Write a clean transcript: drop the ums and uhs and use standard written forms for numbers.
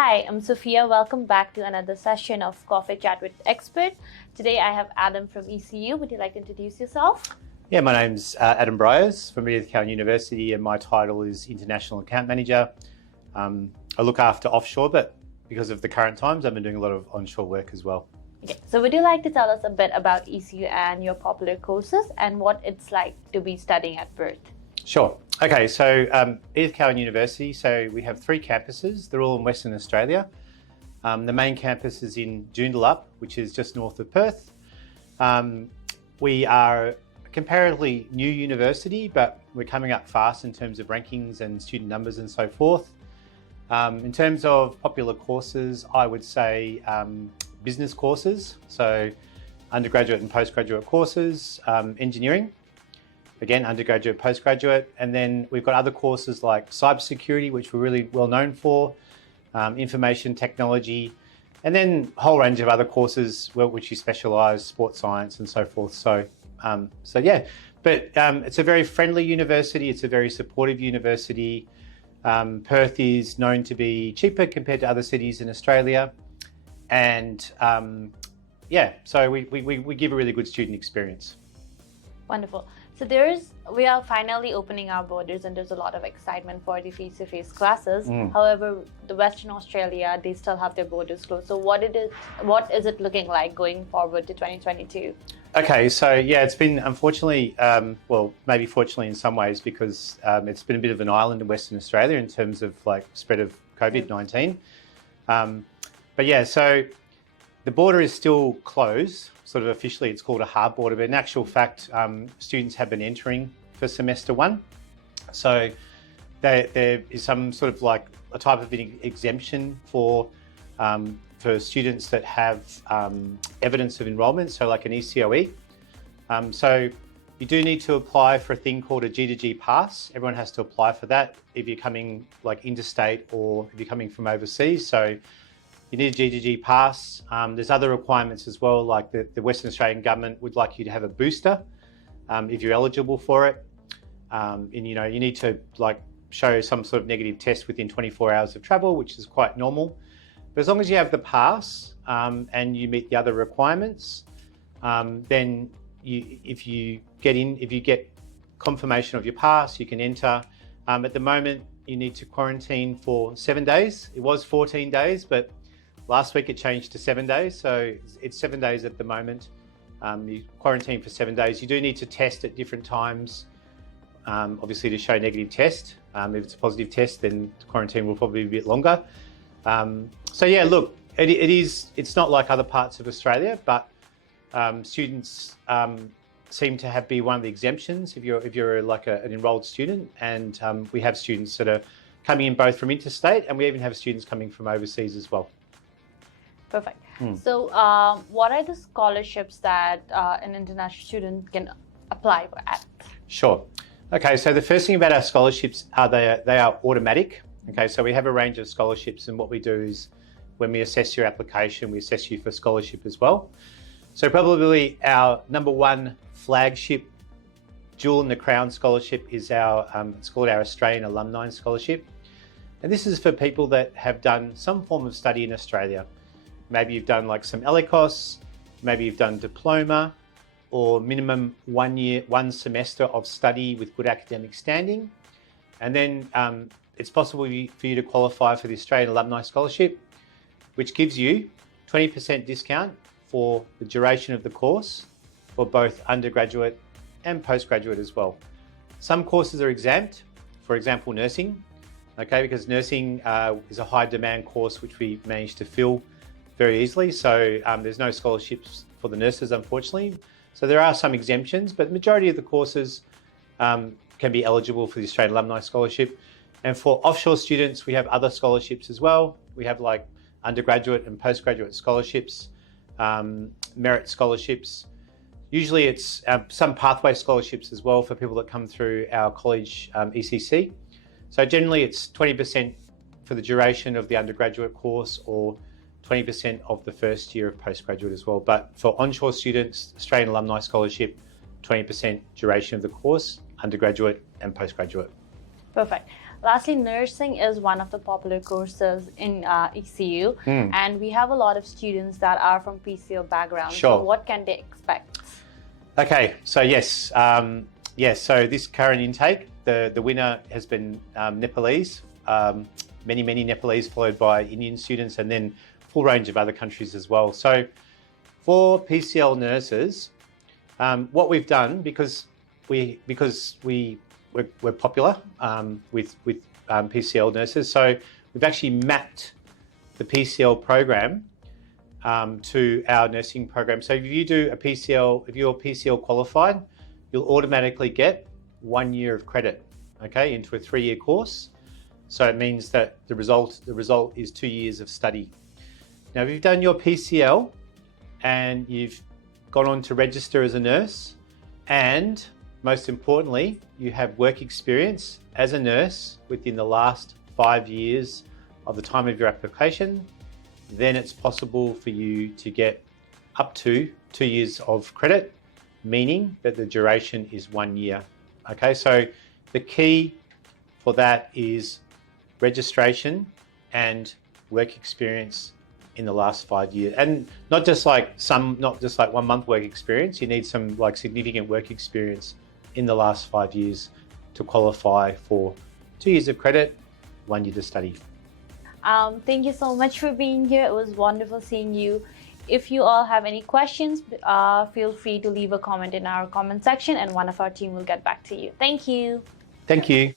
Hi, I'm Sophia. Welcome back to another session of Coffee Chat with Expert. Today I have Adam from ECU. Would you like to introduce yourself? Yeah, my name's Adam Bryers from Edith Cowan University, and my title is International Account Manager. I look after offshore, but because of the current times, I've been doing a lot of onshore work as well. Okay, so would you like to tell us a bit about ECU and your popular courses and what it's like to be studying at Perth? Sure. Okay, so Edith Cowan University, so we have 3 campuses. They're all in Western Australia. The main campus is in Joondalup, which is just north of Perth. We are a comparatively new university, but we're coming up fast in terms of rankings and student numbers and so forth. In terms of popular courses, I would say business courses, so undergraduate and postgraduate courses, engineering, again, undergraduate, postgraduate, and then we've got other courses like cybersecurity, which we're really well known for, information technology, and then a whole range of other courses which you specialise, sports science and so forth. So yeah, but it's a very friendly university. It's a very supportive university. Perth is known to be cheaper compared to other cities in Australia. And yeah, so we give a really good student experience. Wonderful. So we are finally opening our borders and there's a lot of excitement for the face-to-face classes. However, the Western Australia, they still have their borders closed. So what is it looking like going forward to 2022? Okay, so yeah, it's been unfortunately, well, maybe fortunately in some ways, because it's been a bit of an island in Western Australia in terms of like spread of COVID-19. But yeah, so the border is still closed. Sort of officially, it's called a hard border, but in actual fact, students have been entering for semester 1. So there is some sort of like a type of exemption for students that have evidence of enrolment, so like an ECOE. So you do need to apply for a thing called a G2G pass. Everyone has to apply for that if you're coming like interstate or if you're coming from overseas. So you need a G2G pass. There's other requirements as well, like the Western Australian government would like you to have a booster if you're eligible for it. And you need to like show some sort of negative test within 24 hours of travel, which is quite normal. But as long as you have the pass and you meet the other requirements, then if you get confirmation of your pass, you can enter. At the moment, you need to quarantine for 7 days. It was 14 days, but last week it changed to 7 days, so it's 7 days at the moment. You quarantine for 7 days. You do need to test at different times, obviously to show negative test. If it's a positive test, then the quarantine will probably be a bit longer. So yeah, look, it's not like other parts of Australia, but students seem to be one of the exemptions if you're like an enrolled student, and we have students that are coming in both from interstate, and we even have students coming from overseas as well. Perfect. So what are the scholarships that an international student can apply for at? Sure. Okay, so the first thing about our scholarships are they are automatic. Okay, so we have a range of scholarships, and what we do is when we assess your application, we assess you for scholarship as well. So probably our number 1 flagship jewel in the crown scholarship is it's called our Australian Alumni Scholarship. And this is for people that have done some form of study in Australia. Maybe you've done like some ELICOS, maybe you've done diploma, or minimum 1 semester of study with good academic standing. And then it's possible for you to qualify for the Australian Alumni Scholarship, which gives you 20% discount for the duration of the course for both undergraduate and postgraduate as well. Some courses are exempt, for example, nursing, okay, because nursing is a high demand course which we managed to fill very easily. So there's no scholarships for the nurses, unfortunately. So there are some exemptions, but the majority of the courses can be eligible for the Australian Alumni Scholarship. And for offshore students, we have other scholarships as well. We have like undergraduate and postgraduate scholarships, merit scholarships. Usually it's some pathway scholarships as well for people that come through our college ECC. So generally it's 20% for the duration of the undergraduate course, or 20% of the first year of postgraduate as well. But for onshore students, Australian Alumni Scholarship, 20% duration of the course, undergraduate and postgraduate. Perfect. Lastly, nursing is one of the popular courses in ECU, and we have a lot of students that are from PCO backgrounds. Sure. So what can they expect? Okay, so yes, so this current intake, the winner has been Nepalese, many Nepalese, followed by Indian students, and then full range of other countries as well. So for PCL nurses, what we've done, because we're popular with PCL nurses, so we've actually mapped the PCL program to our nursing program. So if you do a PCL, if you're PCL qualified, you'll automatically get 1 year of credit, okay, into a 3-year course. So it means that the result is 2 years of study. Now, if you've done your PCL and you've gone on to register as a nurse, and most importantly, you have work experience as a nurse within the last 5 years of the time of your application, then it's possible for you to get up to 2 years of credit, meaning that the duration is 1 year. Okay, so the key for that is registration and work experience in the last 5 years, and not just like 1 month work experience. You need some like significant work experience in the last 5 years to qualify for 2 years of credit, 1 year to study. Thank you so much for being here. It was wonderful seeing you. If you all have any questions, feel free to leave a comment in our comment section, and one of our team will get back to you. Thank you. Thank you.